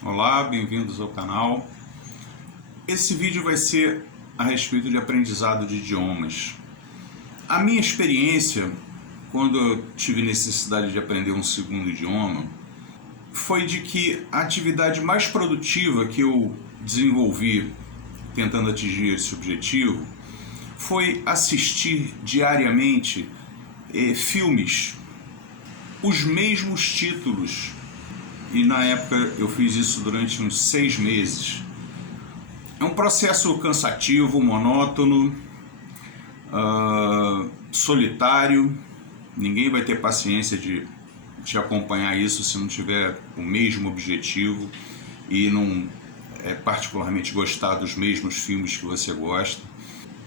Olá, bem-vindos ao canal. Esse vídeo vai ser a respeito de aprendizado de idiomas. A minha experiência, quando eu tive necessidade de aprender um segundo idioma, foi de que a atividade mais produtiva que eu desenvolvi tentando atingir esse objetivo foi assistir diariamente filmes, os mesmos títulos. E na época eu fiz isso durante uns 6 meses. É um processo cansativo, monótono, solitário. Ninguém vai ter paciência de acompanhar isso se não tiver o mesmo objetivo e não particularmente gostar dos mesmos filmes que você gosta.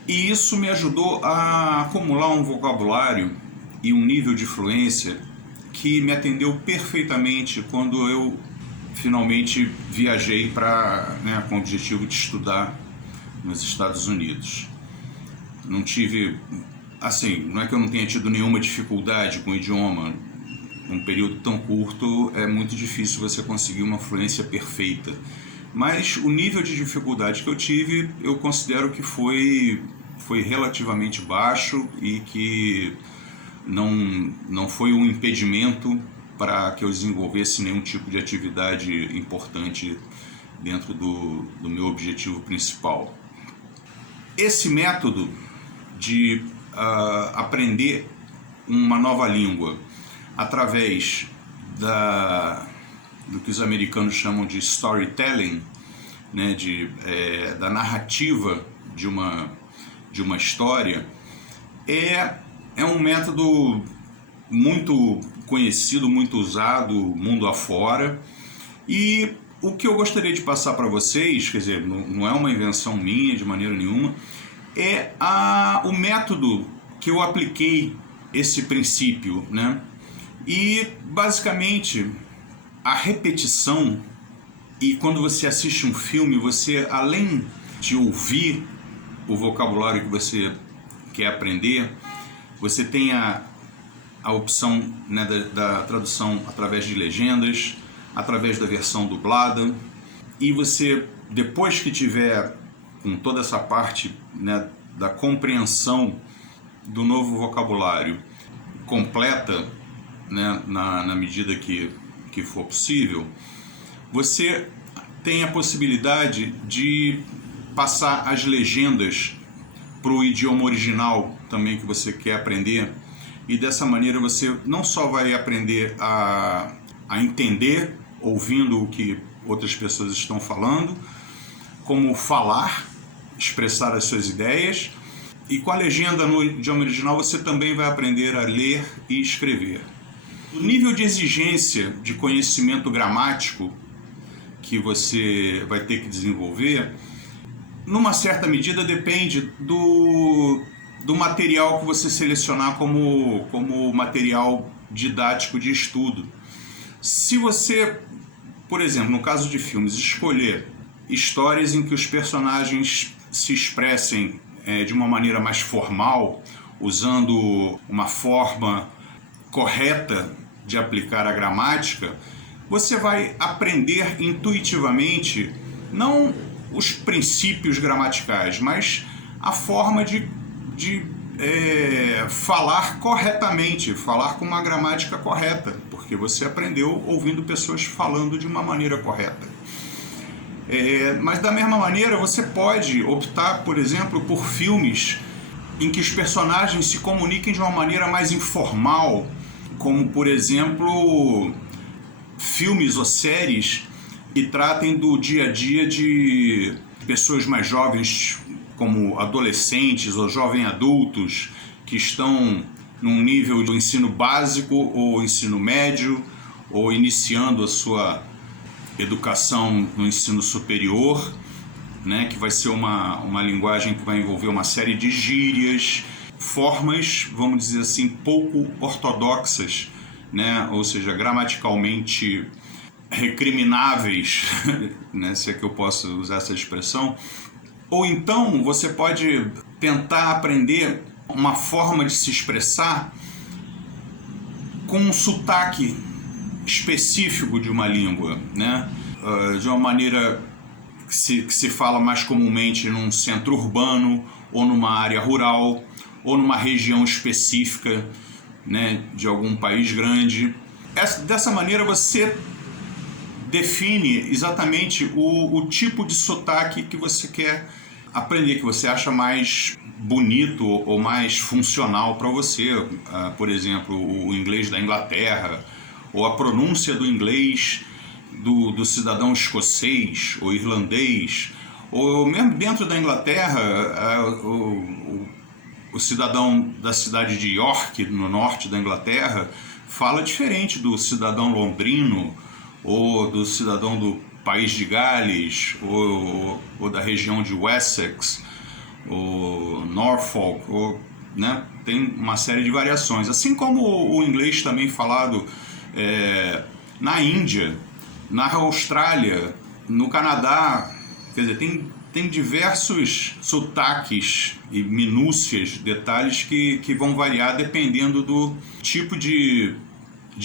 E isso me ajudou a acumular um vocabulário e um nível de fluência que me atendeu perfeitamente quando eu finalmente viajei com o objetivo de estudar nos Estados Unidos. Não tive, não é que eu não tenha tido nenhuma dificuldade com o idioma. Num período tão curto é muito difícil você conseguir uma fluência perfeita. Mas o nível de dificuldade que eu tive, eu considero que foi relativamente baixo e que não foi um impedimento para que eu desenvolvesse nenhum tipo de atividade importante dentro do meu objetivo principal. Esse método de aprender uma nova língua através do que os americanos chamam de storytelling, né, da narrativa de uma história, é um método muito conhecido, muito usado mundo afora. E o que eu gostaria de passar para vocês, quer dizer, não é uma invenção minha de maneira nenhuma, é o método que eu apliquei esse princípio, né? E basicamente a repetição, e quando você assiste um filme, você, além de ouvir o vocabulário que você quer aprender, você tem a opção, né, da tradução através de legendas, através da versão dublada, e você, depois que tiver com toda essa parte, né, da compreensão do novo vocabulário completa, né, na medida que for possível, você tem a possibilidade de passar as legendas para o idioma original também que você quer aprender, e dessa maneira você não só vai aprender a entender ouvindo o que outras pessoas estão falando, como falar, expressar as suas ideias, e com a legenda no idioma original você também vai aprender a ler e escrever. O nível de exigência de conhecimento gramático que você vai ter que desenvolver, numa certa medida, depende do material que você selecionar como material didático de estudo. Se você, por exemplo, no caso de filmes, escolher histórias em que os personagens se expressem de uma maneira mais formal, usando uma forma correta de aplicar a gramática, você vai aprender intuitivamente não os princípios gramaticais, mas a forma de falar corretamente, falar com uma gramática correta, porque você aprendeu ouvindo pessoas falando de uma maneira correta. Mas da mesma maneira você pode optar, por exemplo, por filmes em que os personagens se comuniquem de uma maneira mais informal, como, por exemplo, filmes ou séries que tratem do dia a dia de pessoas mais jovens, como adolescentes ou jovens adultos, que estão num nível de ensino básico ou ensino médio, ou iniciando a sua educação no ensino superior, né, que vai ser uma linguagem que vai envolver uma série de gírias, formas, vamos dizer assim, pouco ortodoxas, né, ou seja, gramaticalmente recrimináveis, né, se é que eu posso usar essa expressão. Ou então você pode tentar aprender uma forma de se expressar com um sotaque específico de uma língua, né? De uma maneira que se fala mais comumente num centro urbano, ou numa área rural, ou numa região específica, né, de algum país grande. Dessa maneira você define exatamente o tipo de sotaque que você quer aprender, que você acha mais bonito ou mais funcional para você. Por exemplo, o inglês da Inglaterra, ou a pronúncia do inglês do cidadão escocês ou irlandês, ou mesmo dentro da Inglaterra, o cidadão da cidade de York, no norte da Inglaterra, fala diferente do cidadão londrino, ou do cidadão do país de Gales, ou da região de Wessex, ou Norfolk, né? Tem uma série de variações. Assim como o inglês também falado na Índia, na Austrália, no Canadá. Quer dizer, tem diversos sotaques e minúcias, detalhes que vão variar dependendo do tipo de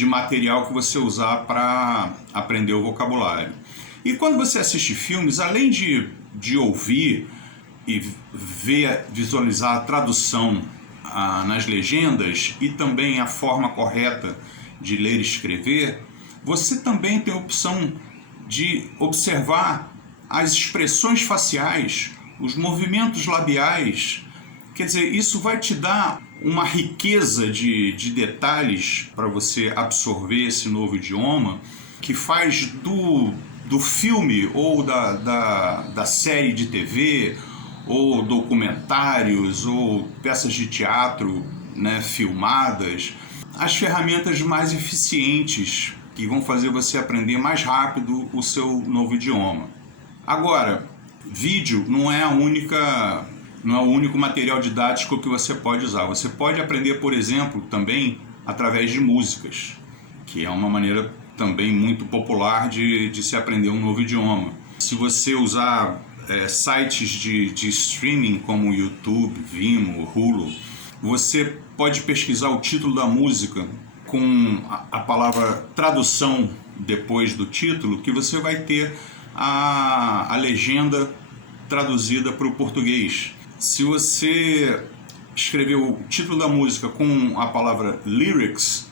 material que você usar para aprender o vocabulário. E quando você assiste filmes, além de ouvir e visualizar a tradução nas legendas e também a forma correta de ler e escrever, você também tem a opção de observar as expressões faciais, os movimentos labiais. Quer dizer, isso vai te dar uma riqueza de detalhes para você absorver esse novo idioma, que faz do filme ou da série de TV, ou documentários, ou peças de teatro, né, filmadas, as ferramentas mais eficientes que vão fazer você aprender mais rápido o seu novo idioma. Agora, vídeo não é o único material didático que você pode usar. Você pode aprender, por exemplo, também através de músicas, que é uma maneira também muito popular de se aprender um novo idioma. Se você usar sites de streaming como YouTube, Vimeo, Hulu, você pode pesquisar o título da música com a palavra tradução depois do título, que você vai ter a legenda traduzida para o português. Se você escrever o título da música com a palavra lyrics,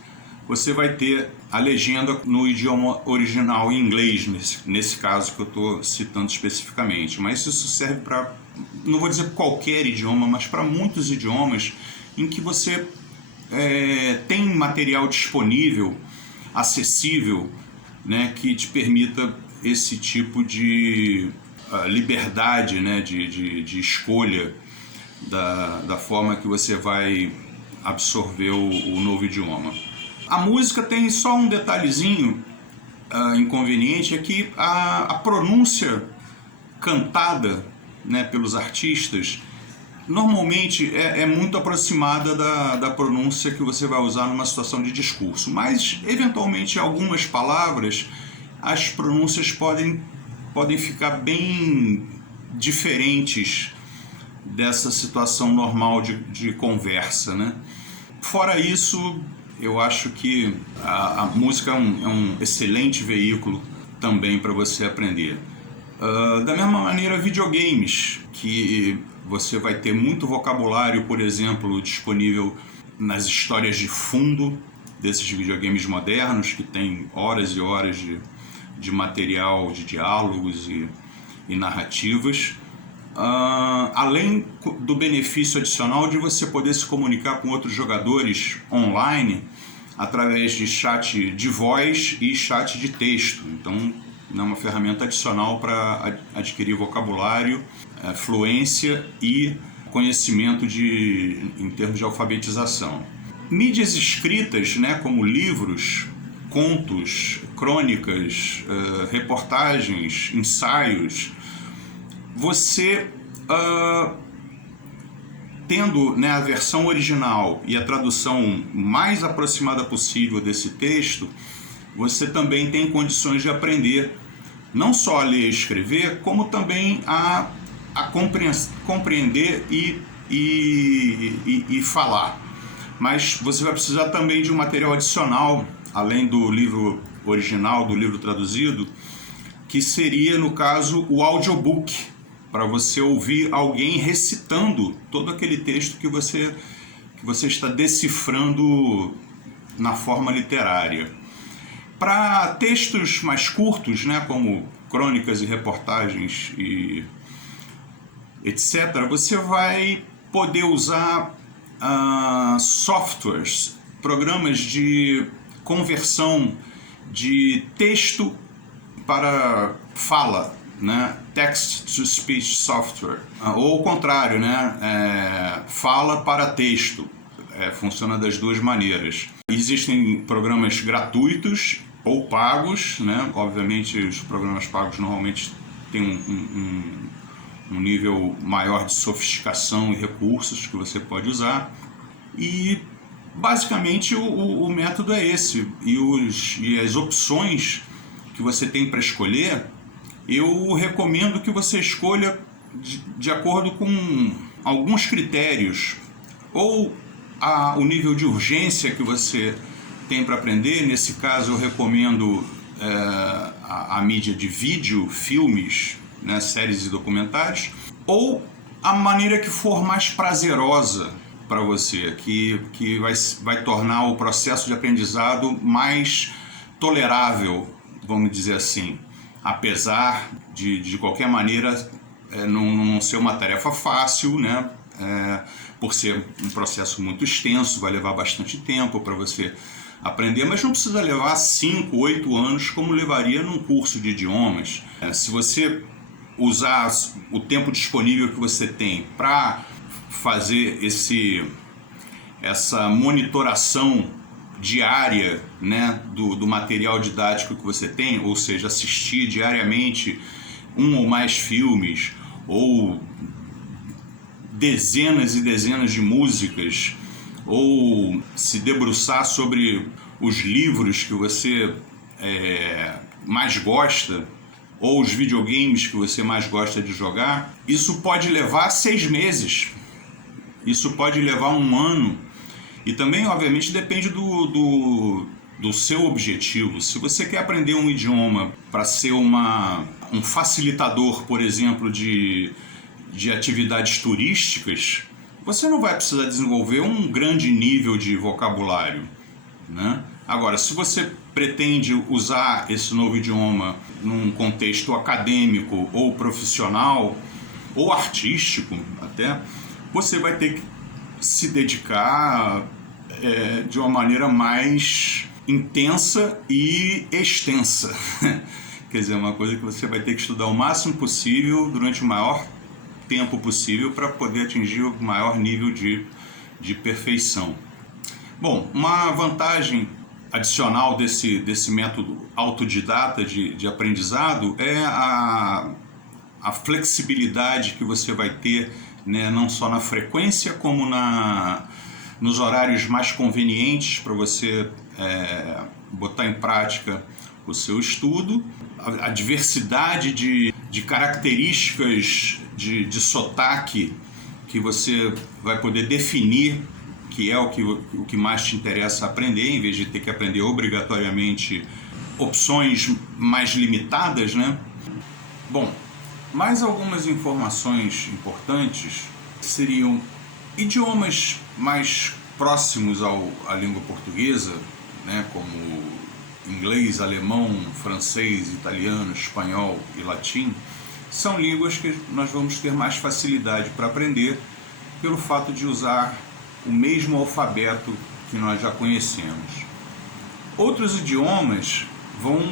você vai ter a legenda no idioma original em inglês, nesse caso que eu estou citando especificamente. Mas isso serve para, não vou dizer qualquer idioma, mas para muitos idiomas em que você tem material disponível, acessível, né, que te permita esse tipo de liberdade, né, de escolha da forma que você vai absorver o novo idioma. A música tem só um detalhezinho inconveniente, é que a pronúncia cantada, né, pelos artistas normalmente é muito aproximada da pronúncia que você vai usar numa situação de discurso, mas eventualmente algumas palavras, as pronúncias podem ficar bem diferentes dessa situação normal de conversa, né? Fora isso, eu acho que a música é um excelente veículo também para você aprender. Da mesma maneira, videogames, que você vai ter muito vocabulário, por exemplo, disponível nas histórias de fundo desses videogames modernos, que tem horas e horas de material, de diálogos e narrativas. Além do benefício adicional de você poder se comunicar com outros jogadores online através de chat de voz e chat de texto. Então, é uma ferramenta adicional para adquirir vocabulário, fluência e conhecimento em termos de alfabetização. Mídias escritas, né, como livros, contos, crônicas, reportagens, ensaios, você tendo, né, a versão original e a tradução mais aproximada possível desse texto, você também tem condições de aprender não só a ler e escrever, como também a compreender e falar. Mas você vai precisar também de um material adicional, além do livro original do livro traduzido, que seria, no caso, o audiobook, para você ouvir alguém recitando todo aquele texto que você está decifrando na forma literária. Para textos mais curtos, né, como crônicas e reportagens e etc., você vai poder usar softwares, programas de conversão de texto para fala, né? Text-to-speech software, ou o contrário, né? Fala para texto, funciona das duas maneiras. Existem programas gratuitos ou pagos, né? Obviamente os programas pagos normalmente têm um nível maior de sofisticação e recursos que você pode usar, e basicamente o método é esse, e as opções que você tem para escolher, eu recomendo que você escolha de acordo com alguns critérios, ou o nível de urgência que você tem para aprender. Nesse caso eu recomendo a mídia de vídeo, filmes, né, séries e documentários, ou a maneira que for mais prazerosa para você, que vai tornar o processo de aprendizado mais tolerável, vamos dizer assim, apesar de qualquer maneira não ser uma tarefa fácil, né? Por ser um processo muito extenso, vai levar bastante tempo para você aprender, mas não precisa levar 5, 8 anos como levaria num curso de idiomas. Se você usar o tempo disponível que você tem para fazer essa monitoração diária, né, do material didático que você tem, ou seja, assistir diariamente um ou mais filmes, ou dezenas e dezenas de músicas, ou se debruçar sobre os livros que você mais gosta, ou os videogames que você mais gosta de jogar, isso pode levar 6 meses, isso pode levar 1 ano, e também, obviamente, depende do seu objetivo. Se você quer aprender um idioma para ser um facilitador, por exemplo, de atividades turísticas, você não vai precisar desenvolver um grande nível de vocabulário, né? Agora, se você pretende usar esse novo idioma num contexto acadêmico ou profissional, ou artístico até, você vai ter que se dedicar de uma maneira mais intensa e extensa. Quer dizer, uma coisa que você vai ter que estudar o máximo possível durante o maior tempo possível para poder atingir o maior nível de perfeição. Bom, uma vantagem adicional desse método autodidata de aprendizado é a flexibilidade que você vai ter, né, não só na frequência como nos horários mais convenientes para você botar em prática o seu estudo, a diversidade de características de sotaque que você vai poder definir, que é o que mais te interessa aprender, em vez de ter que aprender obrigatoriamente opções mais limitadas, né? Bom, mais algumas informações importantes seriam idiomas mais próximos à língua portuguesa, né, como inglês, alemão, francês, italiano, espanhol e latim, são línguas que nós vamos ter mais facilidade para aprender pelo fato de usar o mesmo alfabeto que nós já conhecemos. Outros idiomas vão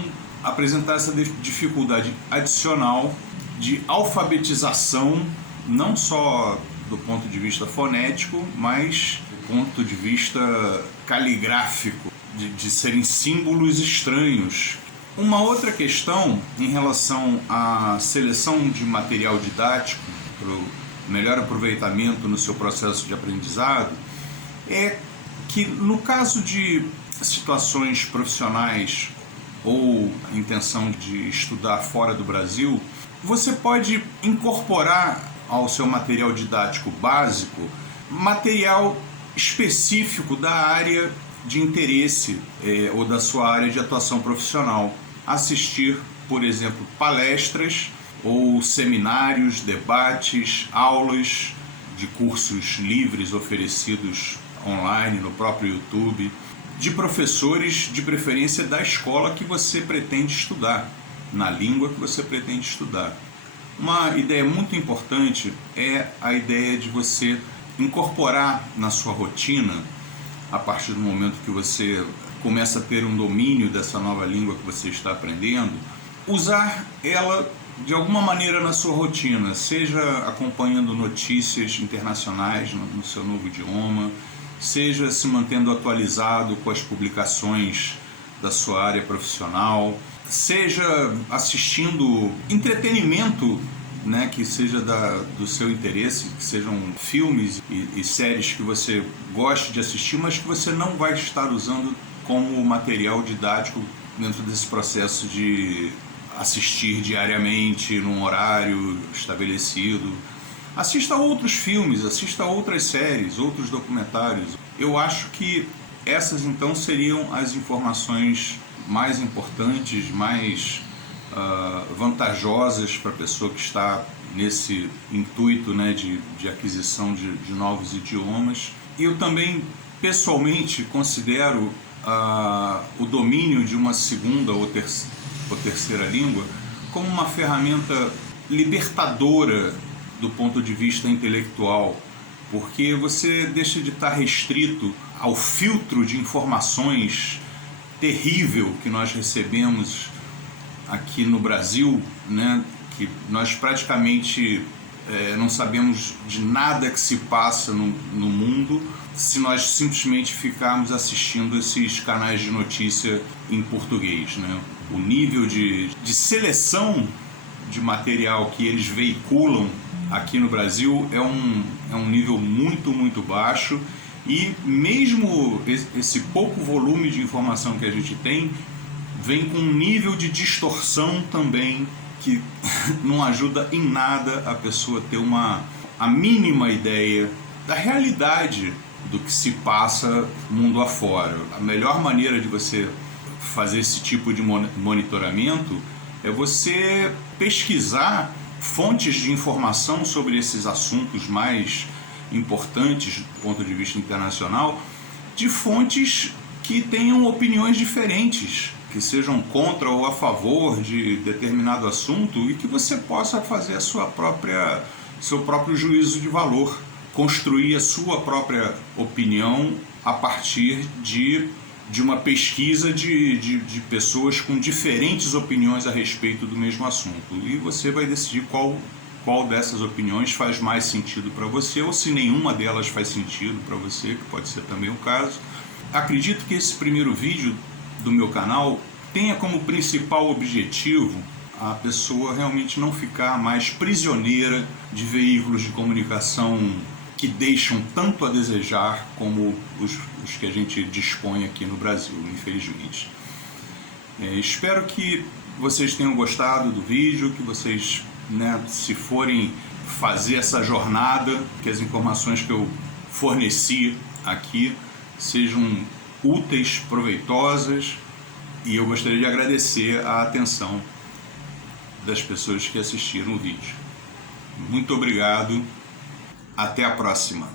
apresentar essa dificuldade adicional de alfabetização, não só do ponto de vista fonético, mas do ponto de vista caligráfico, de serem símbolos estranhos. Uma outra questão em relação à seleção de material didático para o melhor aproveitamento no seu processo de aprendizado é que, no caso de situações profissionais ou intenção de estudar fora do Brasil, você pode incorporar ao seu material didático básico material específico da área de interesse ou da sua área de atuação profissional. Assistir, por exemplo, palestras ou seminários, debates, aulas de cursos livres oferecidos online no próprio YouTube, de professores, de preferência da escola que você pretende estudar, na língua que você pretende estudar. Uma ideia muito importante é a ideia de você incorporar na sua rotina, a partir do momento que você começa a ter um domínio dessa nova língua que você está aprendendo, usar ela de alguma maneira na sua rotina, seja acompanhando notícias internacionais no seu novo idioma, seja se mantendo atualizado com as publicações da sua área profissional, seja assistindo entretenimento, né, que seja do seu interesse, que sejam filmes e séries que você goste de assistir, mas que você não vai estar usando como material didático dentro desse processo de assistir diariamente num horário estabelecido. Assista a outros filmes, assista a outras séries, outros documentários. Eu acho que essas então seriam as informações mais importantes, mais vantajosas para a pessoa que está nesse intuito, né, de aquisição de novos idiomas. E eu também, pessoalmente, considero o domínio de uma segunda ou terceira língua como uma ferramenta libertadora do ponto de vista intelectual, porque você deixa de estar restrito ao filtro de informações terrível que nós recebemos aqui no Brasil, né? Que nós praticamente não sabemos de nada que se passa no mundo se nós simplesmente ficarmos assistindo esses canais de notícia em português, né? O nível de seleção de material que eles veiculam aqui no Brasil é um nível muito, muito baixo, e mesmo esse pouco volume de informação que a gente tem vem com um nível de distorção também que não ajuda em nada a pessoa ter a mínima ideia da realidade do que se passa mundo afora. A melhor maneira de você fazer esse tipo de monitoramento é você pesquisar fontes de informação sobre esses assuntos mais importantes do ponto de vista internacional, de fontes que tenham opiniões diferentes, que sejam contra ou a favor de determinado assunto, e que você possa fazer seu próprio juízo de valor, construir a sua própria opinião a partir de uma pesquisa de pessoas com diferentes opiniões a respeito do mesmo assunto. E você vai decidir qual dessas opiniões faz mais sentido para você, ou se nenhuma delas faz sentido para você, que pode ser também o caso. Acredito que esse primeiro vídeo do meu canal tenha como principal objetivo a pessoa realmente não ficar mais prisioneira de veículos de comunicação que deixam tanto a desejar como os que a gente dispõe aqui no Brasil, infelizmente. Espero que vocês tenham gostado do vídeo, que vocês, né, se forem fazer essa jornada, que as informações que eu forneci aqui sejam úteis, proveitosas, e eu gostaria de agradecer a atenção das pessoas que assistiram o vídeo. Muito obrigado, até a próxima.